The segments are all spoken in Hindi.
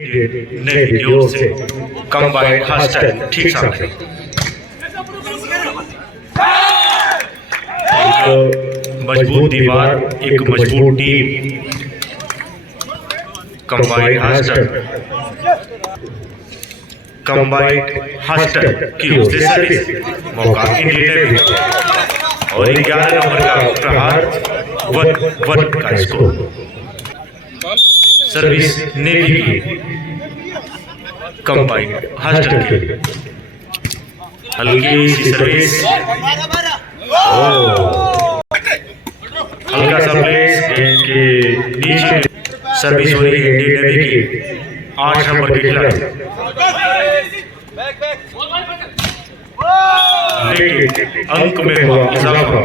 नई वीडियो से कंबाइंड हॉस्टल ठीक सामने एक मजबूत दीवार, एक मजबूत टीम, कंबाइंड हॉस्टल की ओर से सर्विस मौका इंडियन नेवी और 11 नंबर का प्रहार वन का स्कोर सर्विस नेवी की कंबाइंड हॉस्टल के लिए हल्की सी सर्विस, हल्का सा प्लेस के नीचे सर्विस हो रही है इंडियन नेवी की 8 नंबर की खिलाड़ी, लेकिन अंक में हुआ इजाफा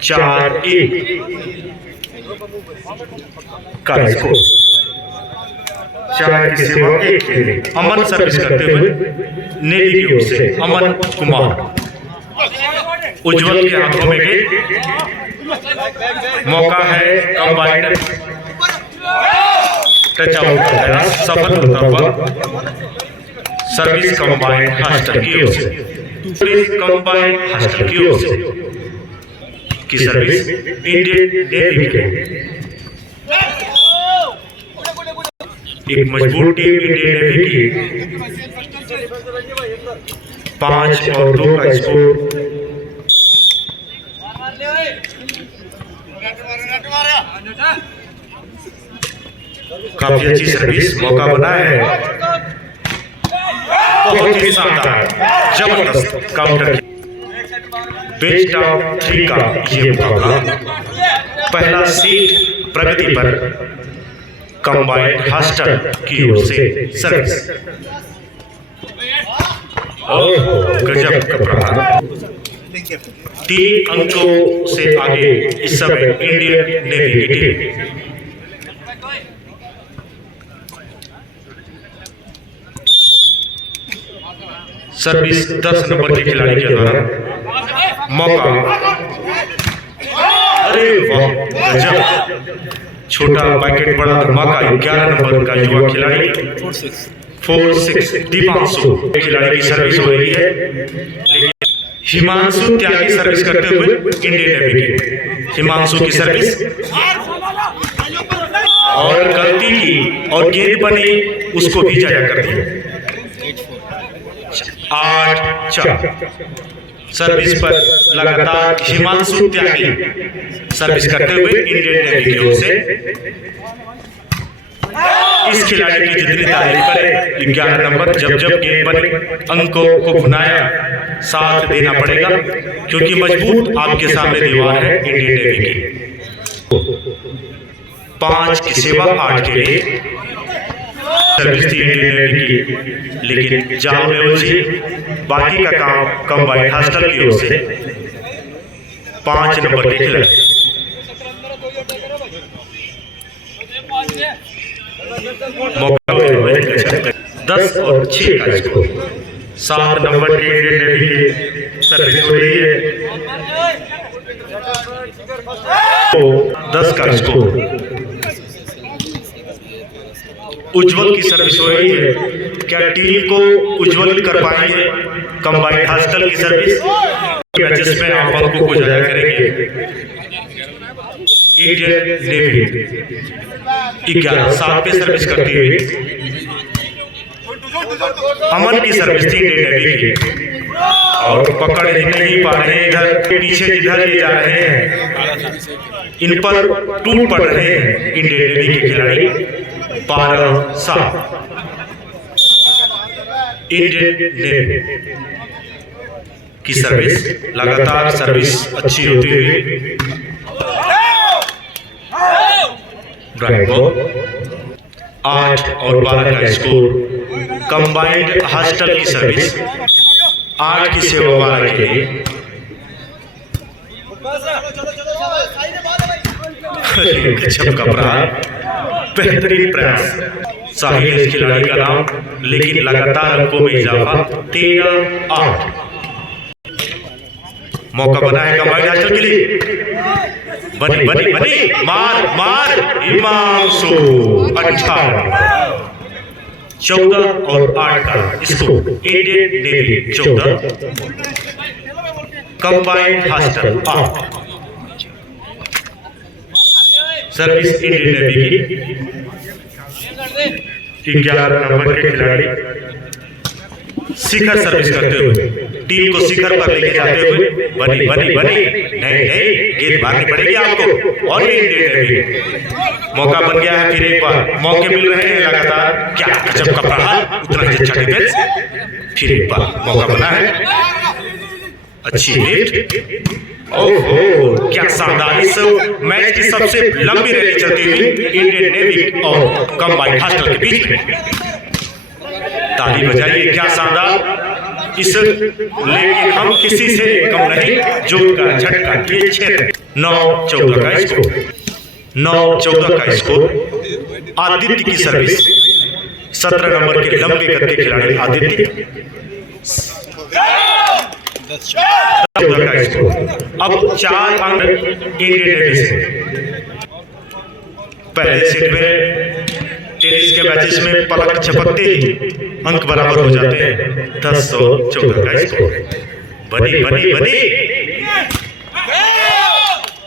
4-1 का स्कोर। 4 की सेवा 1 के लिए अमन सर्विस करते हुए नेवी की ओर से अमन कुमार उज्जवल के हाथों में गई, मौका है कंबाइंड टच आउट का प्रयास सफल होता हुआ सर्विस कंबाइंड हॉस्टल की ओर से, कंबाइंड हॉस्टल की ओर से की सर्विस इंडियन नेवी के एक मजबूत टीम इंडियन नेवी की 5 और 2 का स्कोर। काफी अच्छी सर्विस, मौका बना है, बहुत ही शानदार जबरदस्त काउंटर, बेस्ट ऑफ 3 का ये मुकाबला। पहला सीट प्रगति पर कंबाइंड हॉस्टल की ओर से सर्विस, गजब का प्रहार, 3 अंकों से आगे इस समय इंडियन नेवी की टीम। सर्विस 10 नंबर के खिलाड़ी के द्वारा, मौका, अरे वाह गजब, छोटा पैकेट बड़ा धमाका, 11 नंबर का युवा खिलाड़ी 4-6 दीपांशु खिलाड़ी की सर्विस हो रही है। हिमांशु त्यागी सर्विस करते हुए इंडियन नेवी की, हिमांशु की सर्विस और गलती की और गेंद बनी उसको भी जाया कर दिया। 8-4 सर्विस पर लगातार हिमांशु त्यागी सर्विस करते हुए इंडियन नेवी की ओर से। इस खिलाड़ी की जितनी तारीफ करें 11 नंबर, जब जब गेंद बने अंकों को भुनाया, साथ देना पड़ेगा क्योंकि मजबूत आपके सामने दीवार है इंडियन नेवी की। 5 की सेवा 8 के लिए सर्विस थी इंडियन नेवी की, लेकिन जाओ लेवल जी बाकी का काम कंबाइंड हॉस्टल की ओर से 5 नंबर के खिलाड़ी। मौका 10 और 6 का स्कोर। 7 नंबर के इंडियन नेवी की सर्विस हो रही है, तो 10 का स्कोर। उज्जवल की सर्विस हो रही है, क्या टीम को उज्जवल कर पाएंगे कंबाइंड हॉस्टल की सर्विस, जिसमें आप अंकों को जाया करेंगे। इंडियन नेवी 11-7 पे सर्विस करती हुई अमन की सर्विस थी इंडियन नेवी की, और पकड़ नहीं पा रहे हैं, इधर पीछे जिधर ये जा रहे हैं इन पर टूट पड़ रहे हैं इंडियन नेवी के खिलाड़ी। 12-7 इंडियन नेवी की सर्विस, लगातार सर्विस अच्छी होती हुई ड्राइव बॉल। 8 और 12 का स्कोर। कंबाइंड हॉस्टल की सर्विस 8 की सेवा 12 के लिए। गजब का प्रहार, बेहतरीन प्रयास, साहिल इस खिलाड़ी का नाम, लेकिन लगातार अंकों में इजाफा। 13-8 मौका बना है कंबाइंड हॉस्टल के लिए। बनी बनी बनी, मार मार, हिमांशु 18, 14 और 8 का score. Indian navy 14, combined hostel 8। Service Indian navy की 11 नंबर के खिलाड़ी शिखर सर्विस करते हुए टीम को शिखर पर लेके जाते हुए, बनी बनी बनी, नहीं नहीं, गेंद मारनी पड़ेगी आपको। और ये इंडियन नेवी मौका बन गया है, फिर एक बार मौके मिल रहे हैं लगातार। क्या गजब का प्रहार, उतना ही अच्छा डिफेंस, फिर एक बार मौका बना है, अच्छी लिफ्ट। ओहो क्या शानदार, इस मैच की सबसे लंबी रैली चलती हुई इंडियन नेवी और कंबाइंड हॉस्टल के बीच में। ताली बजाइए, क्या शानदार इस, लेकिन हम किसी से कम नहीं, जो का झटका ये क्षेत्र। 9-14 का स्कोर, 9-14 का स्कोर। आदित्य की सर्विस, 17 नंबर के लंबे कद के खिलाड़ी आदित्य, 14 का स्कोर। अब 4 अंक इंडियन नेवी से। पहले सेट में टेनिस के मैचेस में पलक झपकते ही अंक बराबर हो जाते हैं। 10-14 का स्कोर। बनी बनी बनी,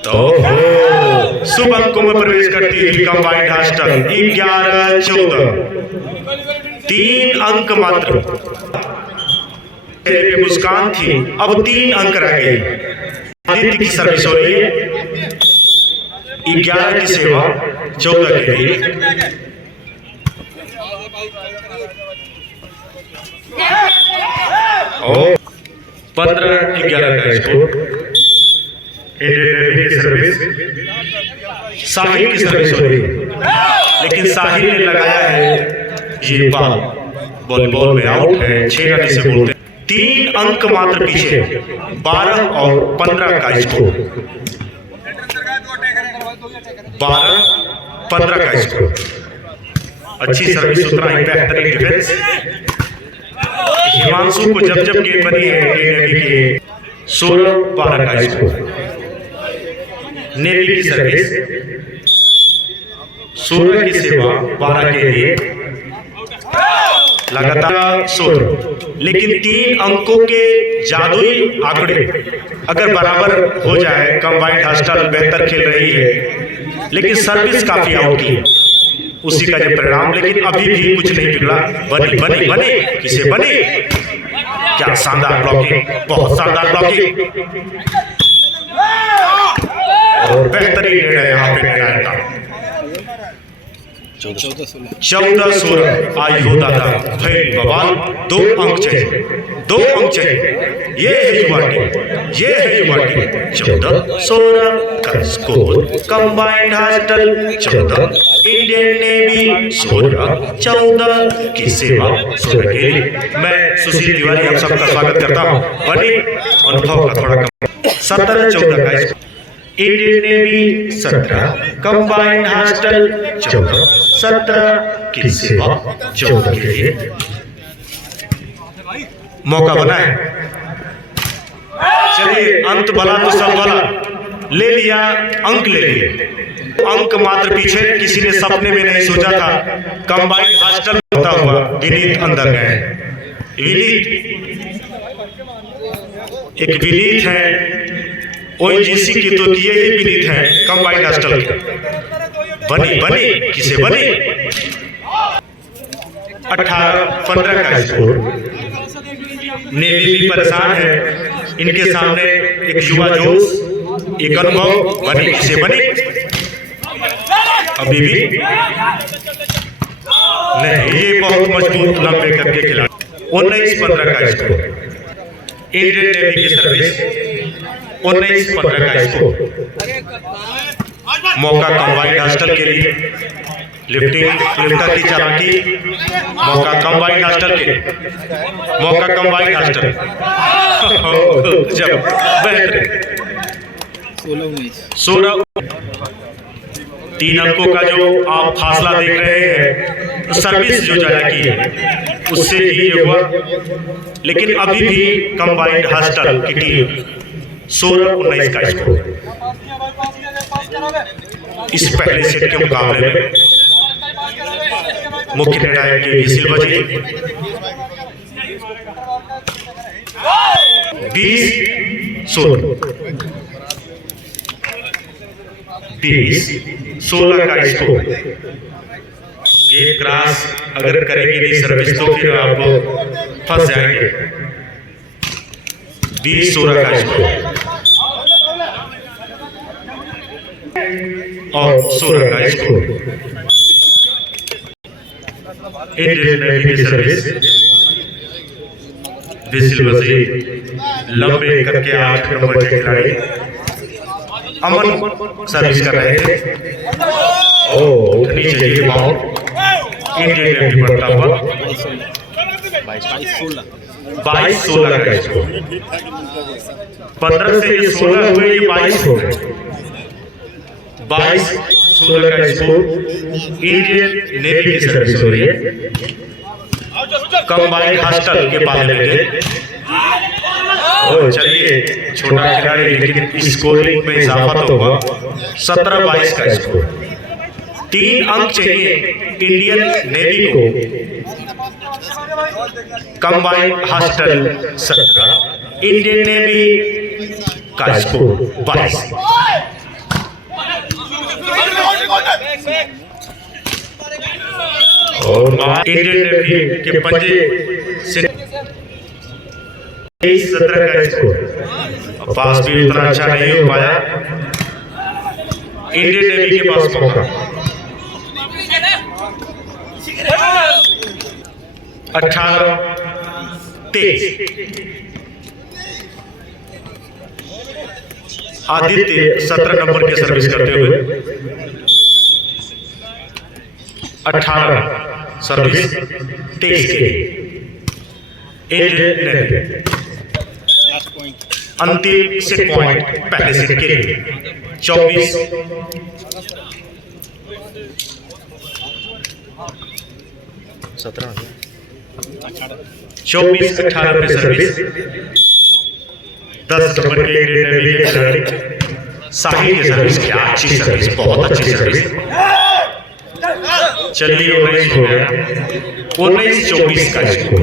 तो शुभ अंकों में प्रवेश करती हुई कंबाइंड हॉस्टल 11-14, 3 अंक मात्र। चेहरे पे मुस्कान थी, अब 3 अंक रह गए। आदित्य की सर्विस हो रही है, 11 की सेवा 14 के लिए। 15-11 का स्कोर। इंडियन नेवी की सर्विस, साहिल की सर्विस हो रही है, लेकिन साहिल ने लगाया है ये बॉल में आउट है। 6 रन से बोलते हैं। 3 अंक मात्र पीछे, 12 और 15 का स्कोर। 12-15 का स्कोर। अच्छी सर्विस, उतना ही बेहतरीन डिफेंस। हिमांशु को जब जब गेंद बनी है इंडियन नेवी की, 16-12 का स्कोर। नेवी की सर्विस, 16 की सेवा 12 के लिए, लगातार 16। लेकिन 3 अंकों के जादुई आंकड़े अगर बराबर हो जाए, कंबाइंड हॉस्टल बेहतर खेल रही है, लेकिन सर्विस काफी आउट की, उसी का ये परिणाम। लेकिन अभी भी कुछ नहीं बिगड़ा। बनी बनी बनी, किसे बनी, क्या शानदार ब्लॉकिंग, बहुत शानदार ब्लॉकिंग और बेहतरीन निर्णय यहाँ पे निर्णय का। 14-16 आई हो दादा भाई बवाल। 2 अंक चाहिए, 2 अंक चाहिए। ये है युवा टीम, ये है युवा टीम। 14-16 का score. Combined hostel 14, Indian navy 16-14 की सेवा 16 के लिए। मैं सुशील तिवारी आप सबका स्वागत करता हूँ। बनी अनुभव का थोड़ा कम। 17-14 का score. Indian navy 17, combined hostel 14, 17 की सेवा 14 के लिए। मौका बना है, चलिए अंत भला तो सब भला, ले लिया, अंक ले लिए। अंक मात्र पीछे, किसी ने सपने में नहीं सोचा था कंबाइंड हॉस्टल होता हुआ विनीत अंदर गए। विनीत, एक विनीत है ओएनजीसी की, तो ये ही विनीत है कंबाइंड हॉस्टल के। बनी बनी, किसे बनी, 18-15 का स्कोर। नेवी भी परेशान है, इनके सामने एक युवा जोश, एक अनुभव। बनी, किसे बनी, अभी भी नहीं, ये बहुत मजबूत लंबे करके खिलाड़ी। 19-15 का स्कोर। इंडियन नेवी की सर्विस, 19-15 का स्कोर। मौका कंबाइंड हॉस्टल के लिए, लिफ्टर की चालाकी। मौका कंबाइंड हॉस्टल के, मौका कंबाइंड हॉस्टल। जब बेहतर 16 3 अंकों का जो आप फासला देख रहे हैं, सर्विस जो ज्यादा की है उससे ही ये हुआ। लेकिन अभी भी कंबाइंड हॉस्टल की टीम 16-19 का स्कोर। इस पहले सेट के मुकाबले में मुख्य निर्णायक की विसिल बजी। 20-16 का स्कोर। गेट क्रॉस अगर करेंगे नहीं सर्विस तो फिर आप फंस जाएंगे। 20-16 का स्कोर और 16 का स्कोर। इंडियन नेवी की सर्विस विसिल बजी। लंबे करके 8 नंबर के खिलाड़ी अमन सर्विस कर रहे थे। उठनी चाहिए बाउंड। इंडियन नेवी बढ़ता हुआ 22-16 का स्कोर। 15 से ये 16 हुए, ये 22 हो गए। 22-16 का स्कोर। इंडियन नेवी की सर्विस हो रही है। कंबाइंड हॉस्टल के पाले में गए। चलिए छोटा खिलाड़ी लेकिन स्कोरिंग में इजाफा तो हुआ। 17-22 का स्कोर। 3 अंक चाहिए इंडियन नेवी को। कंबाइंड हॉस्टल 17, इंडियन नेवी का स्कोर 22। और इंडियन नेवी के पंजे से 23-17 का स्कोर। पास भी उतना अच्छा नहीं हो पाया इंडियन नेवी के पास मौका। 18-23। आदित्य 17 नंबर के सर्विस करते हुए 18 सर्विस 23 के इंडियन नेवी। अंतिम सेट पॉइंट पहले सेट के लिए 24 24-18 पे सर्विस। 10 नंबर के इंडियन नेवी के खिलाड़ी साहिल की सर्विस। क्या अच्छी सर्विस, बहुत अच्छी सर्विस। चलिए 19 हो गया। 19-24 का स्कोर।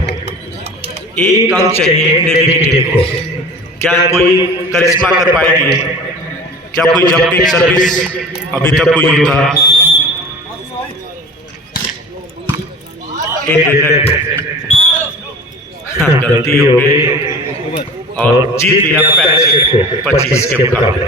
1 अंक चाहिए नेवी की टीम को। क्या कोई करिश्मा कर पाएगी? क्या कोई जंपिंग सर्विस अभी तक कोई नहीं था? गलती हो गई और जीत लिया पहले सेट को 25 के मुकाबले।